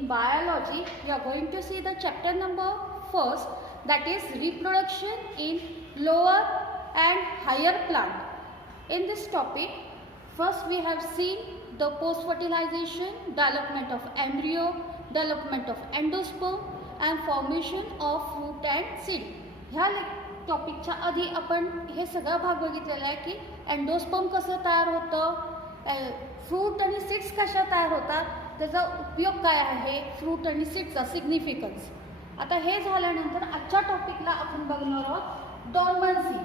in biology, we are going to see the chapter number first, that is reproduction in lower and higher plant. In this topic, first we have seen the post-fertilization, development of embryo, development of endosperm and formation of fruit and seed. ह्या टॉपिकच्या आधी आपण हे सगळा भाग बघितलेला आहे की endosperm कसं तयार होतं, फ्रूट आणि सीड्स कशा तयार होतात, त्याचा उपयोग काय आहे, फ्रूट आणि सीड्सचा सिग्निफिकन्स. आता हे झाल्यानंतर आजच्या टॉपिकला आपण बघणार आहोत डॉर्मन्सी.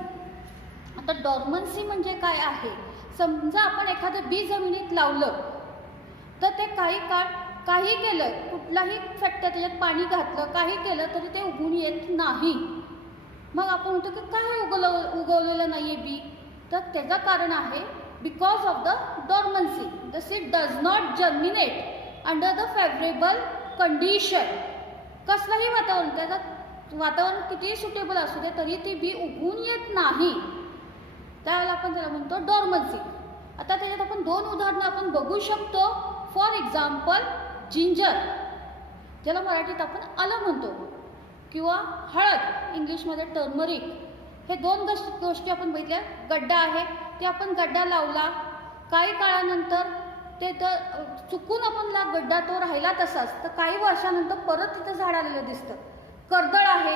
आता डॉर्मन्सी म्हणजे काय आहे, समजा आपण एखादं बी जमिनीत लावलं तर ते काही केलं, कुठलाही फॅक्टर त्याच्यात पाणी घातलं, काही केलं तरी ते उगवून येत नाही. मग आपण म्हणतो की काय उगवलेलं नाही आहे बी, तर त्याचं कारण आहे because of the dormancy. The seed does not germinate under the favourable condition. कसलंही वातावरण, त्याचं वातावरण कितीही सुटेबल असू दे तरी ती बी उगवून येत नाही, त्यावेळेला आपण त्याला म्हणतो डॉर्मन्सी. आता त्याच्यात आपण दोन उदाहरणं आपण बघू शकतो. फॉर एक्झाम्पल जिंजर, ज्याला मराठीत आपण आलं म्हणतो, किंवा हळद, इंग्लिशमध्ये टर्मरिक. हे दोन गोष्टी आपण बघितल्या. गड्डा आहे, ते आपण गड्डा लावला, काही काळानंतर ते तर चुकून आपण गड्डा तो राहिला तसाच, तर काही वर्षानंतर परत तिथं झाड आलेलं दिसतं. कर्दळ आहे,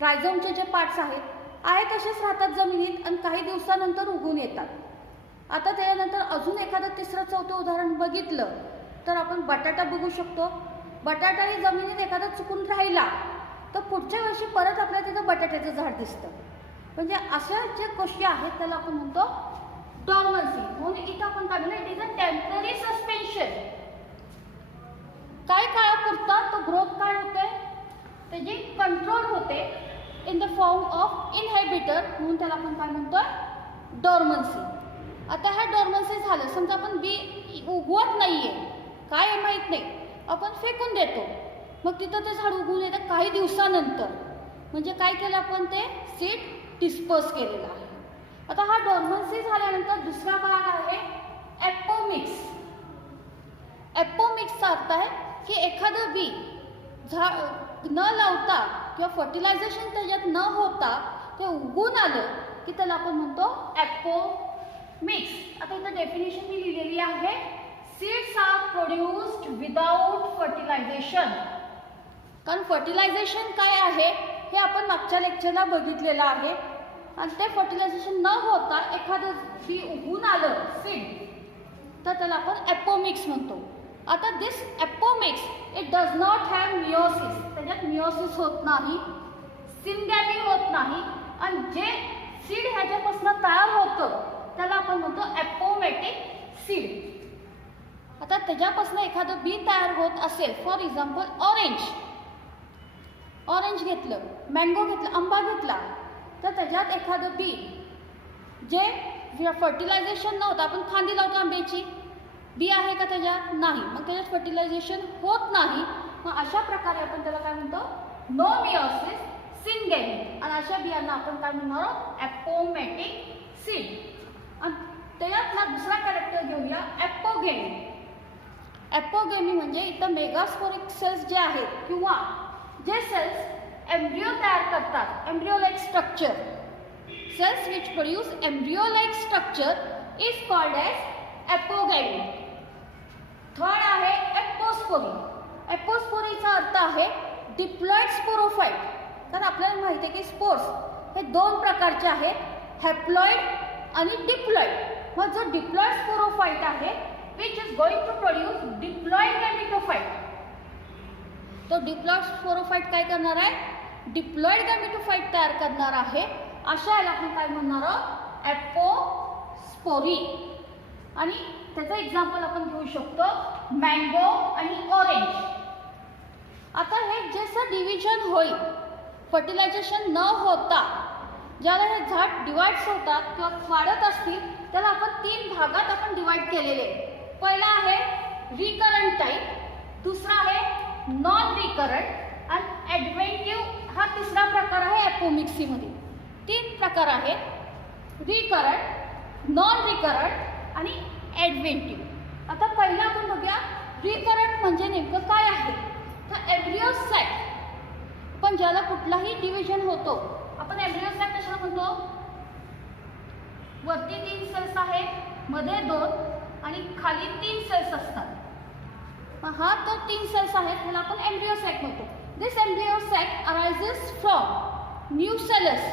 रायझोमचे जे पार्ट्स आहेत तसेच राहतात जमिनीत आणि काही दिवसानंतर उगवून येतात. आता त्यानंतर अजून एखादं तिसरं चौथं उदाहरण बघितलं तर आपण बटाटा बघू शकतो. बटाटाही जमिनीत एखादा चुकून राहिला तर पुढच्या वर्षी परत आपल्याला तिथं बटाट्याचं झाड दिसतं. म्हणजे अशा ज्या गोष्टी आहेत त्याला आपण म्हणतो डॉर्मन्सी. म्हणून इथं आपण काय म्हणतो, it is a temporary suspension. काही काळापुरता तो ग्रोथ काय होते, त्याची कंट्रोल होते इन द फॉर्म ऑफ इनहायबिटर, म्हणून त्याला आपण काय म्हणतो डॉर्मन्सी. आता ह्या डॉर्मन्सी झालं, समजा आपण बी उगवत नाहीये, काय माहीत नाही, आपण फेकून देतो, मग तिथं ते झाड उगवून येतं काही दिवसानंतर. म्हणजे काय केलं आपण, ते सीड डिस्पर्स केलेलं आहे. आता हा डॉर्मन्सी झाल्यानंतर दुसरा भाग आहे ॲपोमिक्स. ॲपोमिक्सचा अर्थ आहे की एखादं बी न लावता किंवा फर्टिलायझेशन त्याच्यात न होता ते उगवून आलं की त्याला आपण म्हणतो ॲपोमिक्स. आता इथं डेफिनेशन मी लिहिलेली आहे, seeds are produced without fertilization. कारण फर्टिलायझेशन काय आहे हे आपण मागच्या लेक्चरला बघितलेलं आहे. आणि ते फर्टिलायझेशन न होता एखादं बी उगवून आलं सीड, तर त्याला आपण ॲपोमिक्स म्हणतो. आता this apomixis it does not have meiosis. त्याच्यात मिओसिस होत नाही, सिंगॅमी होत नाही, आणि जे सीड ह्याच्यापासून तयार होतं त्याला आपण म्हणतो ॲपोमॅटिक सीड. आता त्याच्यापासून एखादं बी तयार होत असेल, फॉर एक्झाम्पल ऑरेंज घेतलं, मँगो घेतलं, आंबा घेतला, तर त्याच्यात एखादं बी जे फर्टिलायझेशन नव्हतं, आपण फांदी लावतो आंब्याची, बी आहे का त्याच्यात, नाही, मग त्याच्यात फर्टिलायझेशन होत नाही. मग अशा प्रकारे आपण त्याला काय म्हणतो, नो मिओसिस, सिंगॅमी. आणि अशा बियांना आपण काय म्हणणार आहोत, ॲपोमॅटिक सीड. आणि त्याच्यातला दुसरा कॅरेक्टर घेऊया ॲपोगेमी. ॲपोगेमी म्हणजे इथं मेगास्पोरिक सेल्स जे आहेत किंवा जे सेल्स एम्ब्रियो तयार करतात, embryo like structure, cells which produce embryo like structure is called as apogamy. Third आहे ॲपोस्पोरी. ॲपोस्पोरीचा अर्थ आहे डिप्लॉइड स्पोरोफाइट. कारण आपल्याला माहिती आहे की स्पोर्स हे दोन प्रकारचे आहेत, हॅप्लॉइड आणि डिप्लॉइड. मग जो डिप्लॉइड स्पोरोफाइट आहे which is going to produce diploid gametophyte, तो डिप्लॉइड स्पोरोफाइट काय करणार आहे, डिप्लॉइड गॅमेटोफाइट तयार करणार आहे. अशा याला आपण काय म्हणणार आहोत, ॲपोस्पोरी. आणि त्याचं एक्झाम्पल आपण घेऊ शकतो मँगो आणि ऑरेंज. आता हे जसं डिव्हिजन होईल, फर्टिलायझेशन न होता ज्याला हे झाड डिवाइड्स होतात किंवा वाढत असतील त्याला आपण 3 भागात आपण डिवाइड केलेले. पहिला आहे रिकरंट टाईप, दुसरा आहे नॉन रिकरंट आणि ॲडव्हेंटिव्ह हा तिसरा प्रकार आहे ॲपोमिक्सीमध्ये. 3 प्रकार आहेत, रिकरंट, नॉन रिकरंट आणि ॲडव्हेंटिव्ह. आता पहिला आपण बघूया रिकरंट म्हणजे नेमकं काय आहे? तर एम्ब्रियो सॅक, पण ज्याला कुठलाही डिव्हिजन होतो आपण एम्ब्रियो सॅक कशाला म्हणतो? वरती 3 सेल्स आहेत, मध्ये 2 आणि खाली 3 सेल्स असतात. हा तो 3 सेल्स आहेत, त्याला आपण एम्ब्रियो सॅक म्हणतो. This embryo sac arises from nucellus,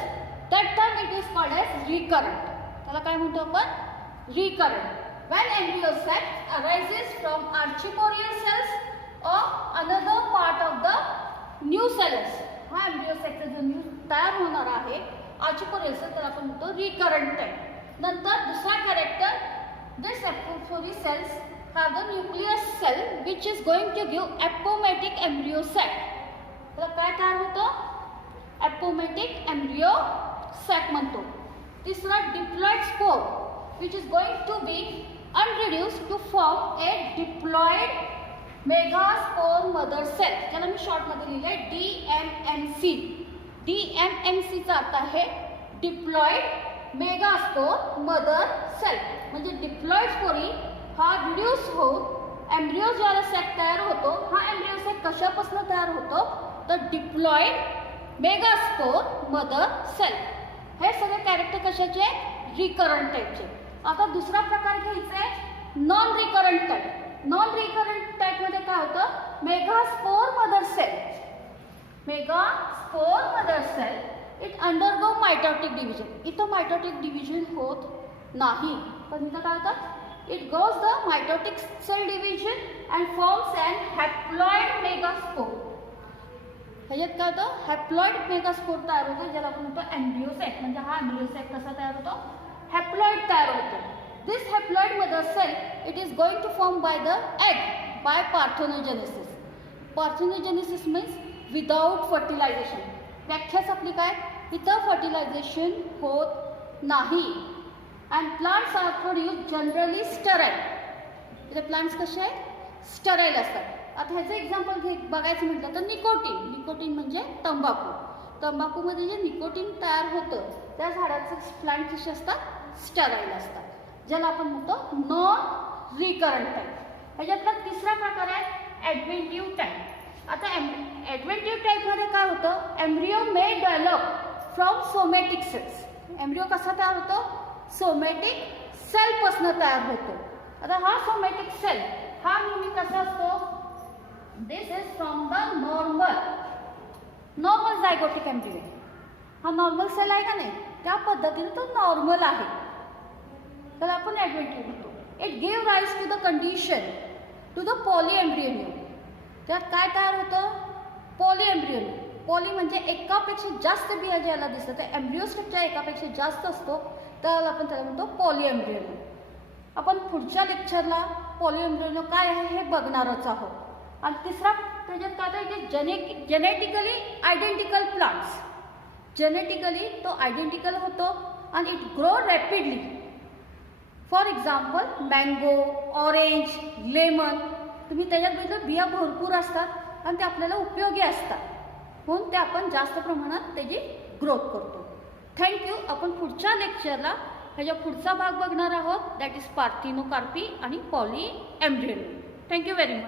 that time it is called as recurrent. त्याला काय म्हणतो आपण? Recurrent. When embryo sac arises from archiporeal cells or another part of the nucellus, हा embryo sac चा जो तयार होणार आहे archiporeal cell त्याला आपण म्हणतो रिकरंट टाइप. नंतर दुसरा character, this archiporeal cells have the nucleus cell which is going to give apoptotic embryo sac. त्याला काय तयार होतं? apoptotic embryo sac म्हणतो. तिसरा diploid spore which is going to be unreduced to form a diploid megaspore mother cell. त्याला मी short मध्ये लिहिलंय DMMC. DMMC चा अर्थ आहे डिप्लॉइड मेगास्पोर मदर सेल. म्हणजे डिप्लॉइड स्पोरी हा रिड्यूस होऊन एम्ब्रियो ज्याला सॅक तयार होतो, हा एम्ब्रियो सॅक कशापासून तयार होतो? तर डिप्लॉइड मेगास्पोर मदर सेल. हे सगळे कॅरेक्टर कशाचे? रिकरंट टाइपचे. आता दुसरा प्रकार घ्यायचा आहे non recurrent type. Non recurrent type मध्ये काय होतं? Megaspore mother cell. Megaspore mother cell it undergo mitotic division. इथं मायटोटिक डिव्हिजन होत नाही, पण इथं काय होतं? It goes the mitotic cell division and forms and haploid megaspore. ह्याच्यात काय होतं? हॅप्लॉइड मेगास्पोर तयार होतो, ज्याला आपण म्हणतो एम्ब्रियो सॅक. म्हणजे हा एम्ब्रियो सॅक कसा तयार होतो? हॅप्लॉइड तयार होतो. This haploid mother cell it is going to form by the egg by parthenogenesis. Parthenogenesis means without fertilisation. व्याख्याच आपली काय? इथं फर्टिलायझेशन होत नाही. And plants are produce generally sterile. इथे प्लांट्स कसे आहेत? स्टराईल असतात. आता ह्याचं एक्झाम्पल बघायचं म्हटलं तर निकोटीन. निकोटीन म्हणजे तंबाखू. तंबाखूमध्ये जे निकोटीन तयार होतं त्या झाडाचं प्लांट कसे असतात? स्टराईल असतात, ज्याला आपण म्हणतो नॉन रिकरंट टाइप. ह्याच्यातला तिसरा प्रकार आहे ॲडव्हेंटिव्ह टाइप. आता ॲडव्हेंटिव्ह टाइपमध्ये काय होतं? Embryo may develop from somatic cells. Embryo कसा तयार होतो? सोमॅटिक सेलपासून तयार होतो. आता हा सोमॅटिक सेल हा नेहमी कसा असतो? This is from the normal zygotic embryo. हा नॉर्मल सेल आहे का नाही? त्या पद्धतीने तो नॉर्मल आहे, त्याला आपण ॲडव्हेंटिव्ह म्हणतो. It give rise to the condition to the polyembryony. त्यात काय तयार होतं? पॉलीएम्ब्रियोनियम. पॉली म्हणजे एकापेक्षा जास्त बिया ज्याला दिसतं, ते एम्ब्रियो स्ट्रक्चर एकापेक्षा जास्त असतो, त्याला आपण त्याला म्हणतो पॉलीएम्ब्रियोनियम. आपण पुढच्या लेक्चरला पॉलीएम्ब्रियोनियम काय आहे हे बघणारच आहोत. आणि तिसरा त्याच्यात काय होतं? Genetically identical plants. जेनेटिकली तो आयडेंटिकल होतो आणि it grow rapidly. For example mango, orange, lemon. तुम्ही त्याच्यात बघितलं बिया भरपूर असतात आणि ते आपल्याला उपयोगी असतात, म्हणून ते आपण जास्त प्रमाणात त्याची ग्रोथ करतो. थँक्यू. आपण पुढच्या लेक्चरला ह्याच्या पुढचा भाग बघणार आहोत, दॅट इज पार्थिनोकार्पी आणि पॉलीएम्ब्रियोनियम. Thank you very much.